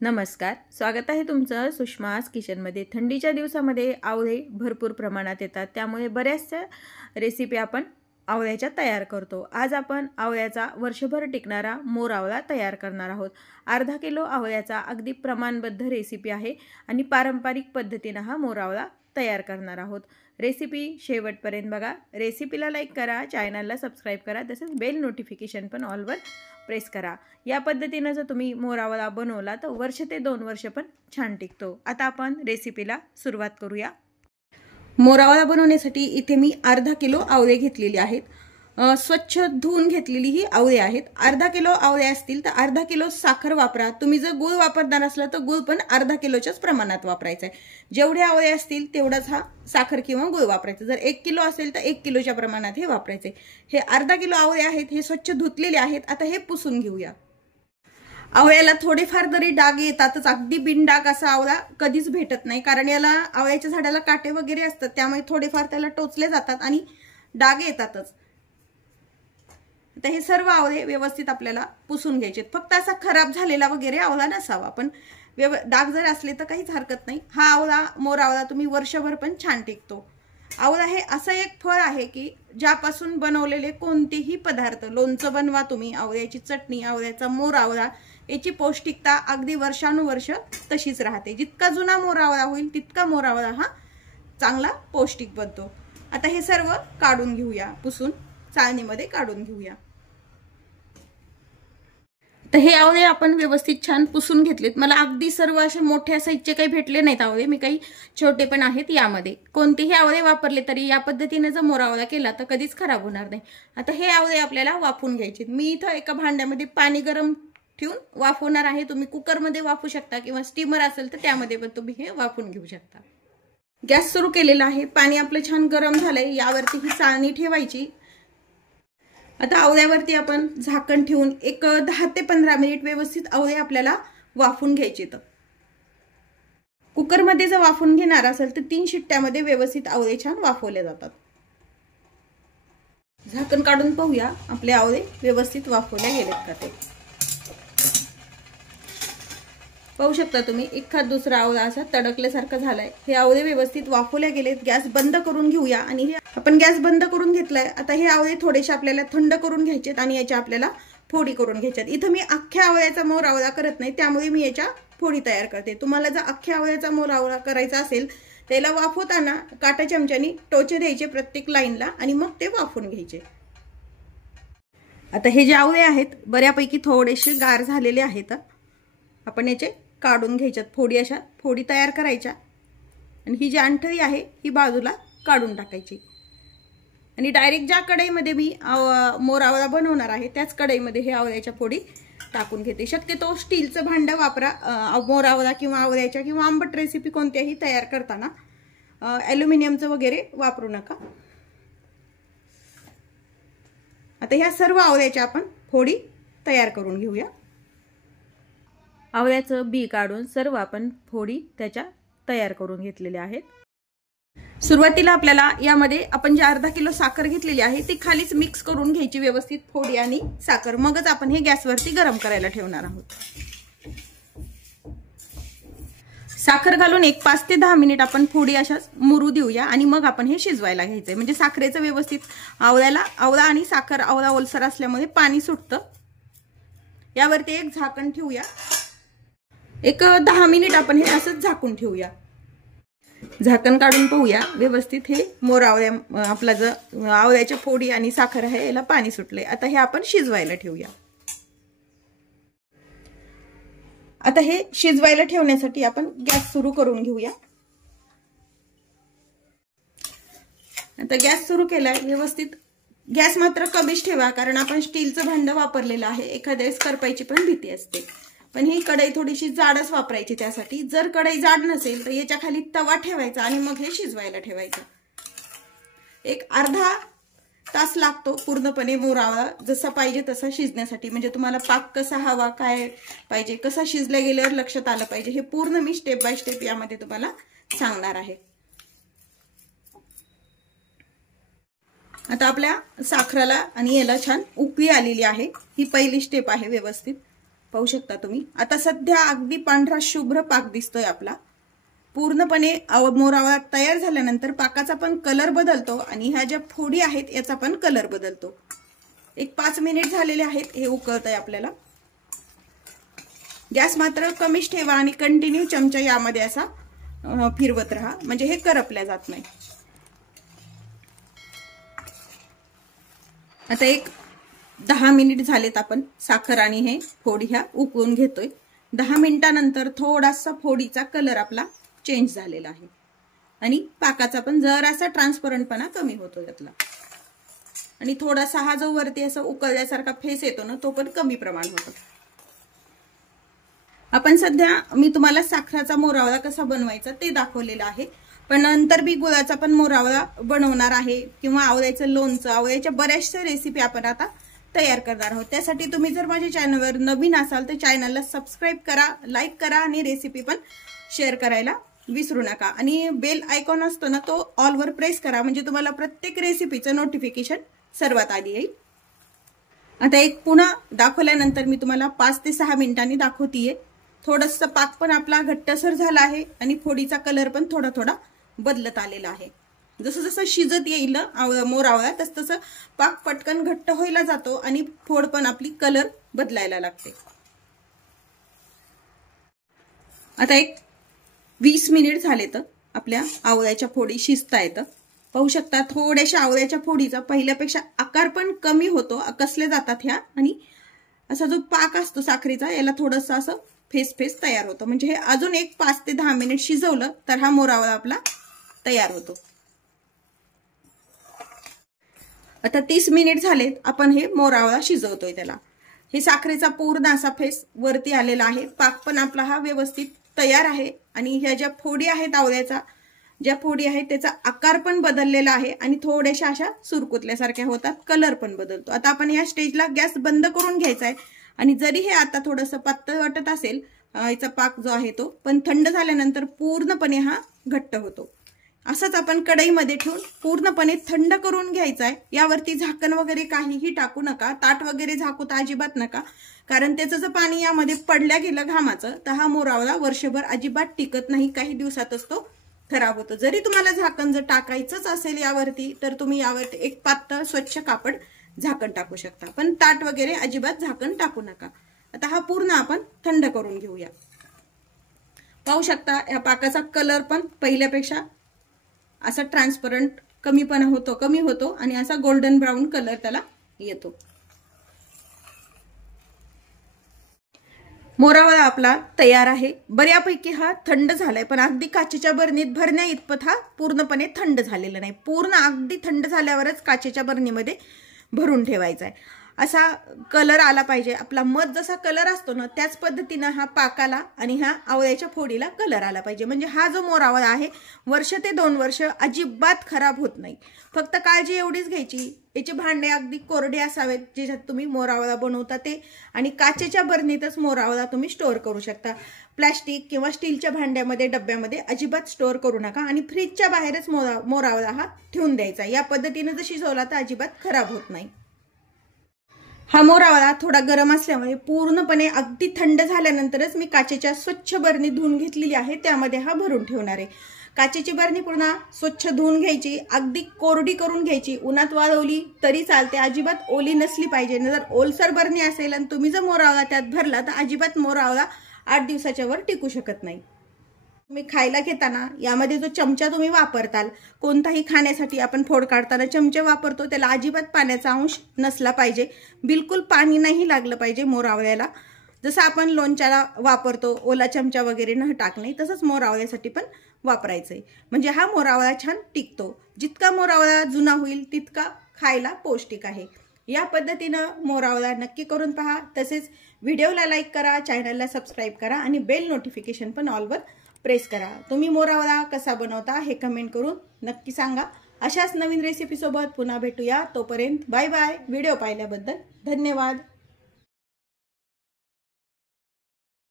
नमस्कार, स्वागत आहे तुमचं सुषमास किचनमध्ये। थंडीच्या दिवसामध्ये आवळे भरपूर प्रमाणात येतात, त्यामुळे बऱ्याचशा रेसिपी आपण आवळ्याच्या तयार करतो। आज आपण आवळ्याचा वर्षभर टिकणारा मोर आवळा तयार करणार आहोत। अर्धा किलो आवळ्याचा अगदी प्रमाणबद्ध रेसिपी आहे आणि पारंपरिक पद्धतीने हा मोर आवळा तयार करणार आहोत। रेसिपी शेवटपर्यंत बघा। रेसिपीला लाईक करा, चॅनलला सबस्क्राइब करा, तसेच बेल नोटिफिकेशन पण ऑलवर प्रेस करा। या पद्धतीने जर तुम्ही मोर आवळा बनवला तर वर्ष ते 2 वर्ष पण छान टिकतो। आता आपण रेसिपीला सुरुवात करूया। मोर आवळा बनवण्यासाठी इथे मी अर्धा किलो आवळे घेतलेले आहेत। स्वच्छ धुवून घेतलेली ही आवळे आहेत। अर्धा किलो आवळे असतील तर अर्धा किलो साखर वापरा। तुम्ही जर गूळ वापरणार असला तर गूळ पण अर्धा किलोच्याच प्रमाणात वापरायचा आहे। जेवढे आवळे असतील तेवढाच हा साखर किंवा गूळ वापरायचा। जर 1 किलो असेल तर 1 किलोच्या प्रमाणात हे वापरायचे। हे अर्धा किलो आवळे आहेत, हे स्वच्छ धुतलेले आहेत। आता हे पुसून घेऊया। आवळ्याला थोडेफार जरी डाग येतातच, अगदी बिनडाग असा आवळा कधीच भेटत नाही, कारण याला आवळ्याच्या झाडाला काटे वगैरे असतात, त्यामुळे थोडेफार त्याला टोचले जातात आणि डाग येतातच। आता हे सर्व आवळे व्यवस्थित आपल्याला पुसून घ्यायचे। फक्त असा खराब झालेला वगैरे आवळा नसावा, पण डाग जर असले तर काहीच हरकत नाही। हा आवळा मोर आवळा तुम्ही वर्षभर पण छान टिकतो। आवळा हे असं एक फळ आहे की ज्यापासून बनवलेले कोणतेही पदार्थ, लोणचं बनवा तुम्ही, आवळ्याची चटणी, आवळ्याचा मोर आवळा, याची पौष्टिकता अगदी वर्षानुवर्ष तशीच राहते। जितका जुना मोर आवळा होईल तितका मोर आवळा हा चांगला पौष्टिक बनतो। आता हे सर्व काढून घेऊया, पुसून चाळणीमध्ये काढून घेऊया। तर हे आवळे आपण व्यवस्थित छान पुसून घेतलेत। मला अगदी सर्व असे मोठ्या साईजचे काही भेटले नाहीत आवळे, मी काही छोटे पण आहेत। यामध्ये कोणतेही आवळे वापरले तरी या पद्धतीने जर मोर आवळा केला तर कधीच खराब होणार नाही। आता हे आवळे आपल्याला वाफवून घ्यायचे। मी इथं एका भांड्यामध्ये पाणी गरम ठेवून वाफवणार आहे। तुम्ही कुकरमध्ये वाफवू शकता किंवा स्टीमर असेल तर त्यामध्ये पण तुम्ही हे वाफवून घेऊ शकता। गॅस सुरू केलेला आहे, पाणी आपलं छान गरम झालंय। यावरती ही चाळणी ठेवायची। आता आवळ्यावरती आपण झाकण ठेवून एक 10 ते 15 मिनिट व्यवस्थित आवळे आपल्याला वाफवून घ्यायचे। तर कुकरमध्ये जर वाफवून घेणार असेल तर 3 शिट्ट्यामध्ये व्यवस्थित आवळे छान वाफवले जातात। झाकण काढून पाहूया आपले आवळे व्यवस्थित वाफवले गेलेत का ते। पाहू शकता तुम्ही, एखाद दुसरा आवळा असा तडकल्यासारखा झालाय। हे आवळे व्यवस्थित वाफवले गेलेत। गॅस बंद करून घेऊया आणि आपण गॅस बंद करून घेतलाय। आता हे आवळे थोडेसे आपल्याला थंड करून घ्यायचेत आणि याच्या आपल्याला फोडी करून घ्यायच्यात। इथं मी अख्ख्या आवळ्याचा मोर आवळा करत नाही, त्यामुळे मी याच्या फोडी तयार करते। तुम्हाला जर अख्ख्या आवळ्याचा मोर आवळा करायचा असेल त्याला वाफवताना काटा चमच्यानी टोचे द्यायचे प्रत्येक लाईनला आणि मग ते वाफवून घ्यायचे। आता हे जे आवळे आहेत बऱ्यापैकी थोडेसे गार झालेले आहेत। आपण याचे काढून घ्यायच्यात फोडी, अशा फोडी तयार करायच्या आणि ही जी अंठळी आहे ही बाजूला काढून टाकायची आणि डायरेक्ट ज्या कढईमध्ये मी मोर आवळा बनवणार आहे त्याच कढईमध्ये हे आवळ्याच्या फोडी टाकून घेते। शक्यतो स्टीलचं भांडं वापरा मोर आवळा किंवा आवळ्याच्या किंवा आंबट रेसिपी कोणत्याही तयार करताना। ॲल्युमिनियमचं वगैरे वापरू नका। आता ह्या सर्व आवळ्याच्या आपण फोडी तयार करून घेऊया। आवळ्याचं बी काढून सर्व आपण फोडी त्याच्या तयार करून घेतलेल्या आहेत। सुरुवातीला आपल्याला यामध्ये आपण जे अर्धा किलो साखर घेतलेली आहे ती खालीच मिक्स करून घ्यायची व्यवस्थित, फोडी आणि साखर। मगच आपण हे गॅसवरती गरम करायला ठेवणार आहोत। साखर घालून एक 5 ते 10 मिनिट आपण फोडी अशाच मुरू देऊया आणि मग आपण हे शिजवायला घ्यायचंय। म्हणजे साखरेचं व्यवस्थित आवळा आणि साखर, आवळा ओलसर असल्यामुळे पाणी सुटतं। यावरती एक झाकण ठेवूया। एक 10 मिनिट आपण हे असंच झाकून ठेवूया। झाकण काढून पाहूया व्यवस्थित हे मोर आवळ्या आपला जो आवळ्याच्या फोडी आणि साखर आहे याला पाणी सुटले। आता हे आपण शिजवायला ठेवूया। आता हे शिजवायला ठेवण्यासाठी आपण गॅस सुरू करून घेऊया। आता गॅस सुरू केलाय व्यवस्थित। गॅस मात्र कमीच ठेवा, कारण आपण स्टीलचं भांडं वापरलेलं आहे, एखाद्या वेळेस करपायची पण भीती असते। पण ही कढई थोडीशी जाडच वापरायची त्यासाठी। जर कढई जाड नसेल तर याच्या खाली तवा ठेवायचा आणि मग हे शिजवायला ठेवायचं। एक अर्धा तास लागतो पूर्णपणे मोर आवळा जसा पाहिजे तसा शिजण्यासाठी। म्हणजे तुम्हाला पाक कसा हवा, काय पाहिजे, कसा शिजला गेल्यावर लक्षात आलं पाहिजे, हे पूर्ण मी स्टेप बाय स्टेप यामध्ये तुम्हाला सांगणार आहे। आता आपल्या साखरेला आणि याला छान उकळी आलेली आहे। ही पहिली स्टेप आहे व्यवस्थित। पाहू शकता तुम्ही। आता सध्या अगदी पांढरा शुभ्र पाक दिसतोय आपला। पूर्णपणे मोर आवळा तयार झाल्यानंतर पाकाचा पण कलर बदलतो आणि ह्या ज्या फोडी आहेत याचा पण कलर बदलतो। एक 5 मिनिट झालेले आहेत, हे उकळतंय आपल्याला। गॅस मात्र कमीच ठेवा आणि कंटिन्यू चमचा यामध्ये असा फिरवत राहा, म्हणजे हे करपल्या जात नाही। आता एक 10 मिनिट झालेत, आपण साखर आणि हे फोडी ह्या उकळून घेतोय। 10 मिनिटानंतर थोडासा फोडीचा कलर आपला चेंज झालेला आहे आणि पाकाचा पण जरासा ट्रान्सपरंटपणा कमी होतो त्यातला, आणि थोडासा हा जो वरती असं उकळल्यासारखा फेस येतो ना, तो पण कमी प्रमाण होतो। आपण सध्या मी तुम्हाला साखरेचा मोर आवळा कसा बनवायचा ते दाखवलेलं आहे, पण नंतर मी गुळाचा पण मोर आवळा बनवणार आहे, किंवा आवळ्याचं लोणचं, आवळ्याच्या बऱ्याचशा रेसिपी आपण आता तयार करणार आहोत। त्यासाठी तुम्ही जर माझ्या चॅनलवर नवीन असाल तर चॅनलला सबस्क्राइब करा, लाईक करा आणि रेसिपी पण शेअर करायला विसरू नका। आणि बेल आयकॉन असतो ना, तो ऑल वर प्रेस करा, म्हणजे तुम्हाला प्रत्येक रेसिपीचं नोटिफिकेशन सर्वात आधी येईल। आता एक पुन्हा दाखवल्यानंतर मी तुम्हाला 5 ते 6 मिनिटांनी दाखवतीये। थोडंसं पाक पण आपला घट्टसर झाला आहे आणि फोडीचा कलर पण थोडा थोडा बदलत आलेला आहे। जसं जसं शिजत येईल मोर आवळा तस तसं पाक पटकन घट्ट व्हायला जातो आणि फोड पण आपली कलर बदलायला लागते। आता एक 20 मिनिट झाले तर आपल्या आवळ्याच्या फोडी शिजतायत। पाहू शकता थोड्याशा आवळ्याच्या फोडीचा पहिल्यापेक्षा आकार पण कमी होतो, कसले जातात ह्या, आणि असा जो पाक असतो साखरेचा याला थोडंसं असं फेस फेस तयार होतो। म्हणजे हे अजून एक 5 ते 10 मिनिट शिजवलं तर हा मोर आवळा आपला तयार होतो। आता 30 मिनिट झालेत, आपण हे मोर आवळा शिजवतोय त्याला। हे साखरेचा पूर्ण असा फेस वरती आलेला आहे, पाक पण आपला हा व्यवस्थित तयार आहे, आणि ह्या ज्या फोडी आहेत आवळ्याचा, ज्या फोडी आहेत त्याचा आकार पण बदललेला आहे आणि थोड्याशा अशा सुरकुतल्यासारख्या होतात, कलर पण बदलतो। आता आपण या स्टेजला गॅस बंद करून घ्यायचा आहे, आणि जरी हे आता थोडंसं पातळ वाटत असेल याचा पाक जो आहे तो, पण थंड झाल्यानंतर पूर्णपणे हा घट्ट होतो। असंच आपण कढईमध्ये ठेवून पूर्णपणे थंड करून घ्यायचा आहे। यावरती झाकण वगैरे काहीही टाकू नका, ताट वगैरे झाकू तर अजिबात नका, कारण त्याचं जर पाणी यामध्ये पडल्या गेलं घामाचं तर हा मोर आवळा वर्षभर अजिबात टिकत नाही, काही दिवसातच तो खराब होतो। जरी तुम्हाला झाकण जर टाकायचंच असेल यावरती तर तुम्ही यावरती एक पातळ स्वच्छ कापड झाकण टाकू शकता, पण ताट वगैरे अजिबात झाकण टाकू नका। आता हा पूर्ण आपण थंड करून घेऊया। पाहू शकता या पाकाचा कलर पण पहिल्यापेक्षा असा ट्रान्सपरंट कमी होतो आणि असा गोल्डन ब्राऊन कलर त्याला येतो। मोर आवळा आपला तयार आहे। बऱ्यापैकी हा थंड झालाय, पण अगदी काचेच्या बरणीत भरण्या इतपत हा पूर्णपणे थंड झालेला नाही। पूर्ण अगदी थंड झाल्यावरच काचेच्या बरणीमध्ये भरून ठेवायचा आहे। असा कलर आला पाहिजे आपला, मध जसा कलर असतो ना त्याच पद्धतीनं हा पाकाला आणि ह्या आवळ्याच्या फोडीला कलर आला पाहिजे, म्हणजे हा जो मोर आवळा आहे 1 ते 2 वर्ष अजिबात खराब होत नाही। फक्त काळजी एवढीच घ्यायची, याचे भांडे अगदी कोरडे असावेत ज्याच्यात तुम्ही मोर आवळा बनवता ते, आणि काचेच्या बरणीतच मोर आवळा तुम्ही स्टोअर करू शकता। प्लास्टिक किंवा स्टीलच्या भांड्यामध्ये डब्यामध्ये अजिबात स्टोअर करू नका, आणि फ्रीजच्या बाहेरच मोर आवळा हा ठेवून द्यायचा। या पद्धतीने जर शिजवला तर अजिबात खराब होत नाही। हा मोर आवळा थोडा गरम असल्यामुळे पूर्णपणे अगदी थंड झाल्यानंतरच मी काचेच्या स्वच्छ बरणी धुवून घेतलेली आहे, त्यामध्ये हा भरून ठेवणार आहे। काचेची बरणी पुन्हा स्वच्छ धुवून घ्यायची, अगदी कोरडी करून घ्यायची, उन्हात वाळवली तरी चालते, अजिबात ओली नसली पाहिजे। जर ओलसर बरणी असेल आणि तुम्ही जर मोर आवळा त्यात भरला तर अजिबात मोर आवळा 8 दिवसाच्या वर टिकू शकत नाही। तुम्ही खायला घेताना यामध्ये जो चमचा तुम्ही वापरताल, कोणताही खाण्यासाठी आपण फोड काढताना चमचे वापरतो, त्याला अजिबात पाण्याचा अंश नसला पाहिजे, बिलकुल पाणी नाही लागलं पाहिजे मोर आवळ्याला। जसं आपण लोणच्याला वापरतो ओला चमचा वगैरे न टाकणे, तसंच मोर आवळ्यासाठी पण वापरायचंय, म्हणजे हा मोर आवळा छान टिकतो। जितका मोर आवळा जुना होईल तितका खायला पौष्टिक आहे। या पद्धतीनं मोर आवळा नक्की करून पहा। तसेच व्हिडिओला लाईक करा, चॅनलला सबस्क्राइब करा आणि बेल नोटिफिकेशन पण ऑलवर प्रेस करा। तुम्ही मोर आवळा कसा बनवता हे कमेंट करून नक्की सांगा। अशाच नवीन रेसिपी सोबत पुन्हा भेटूया, तोपर्यंत बाय बाय। व्हिडिओ पाहिल्याबद्दल धन्यवाद।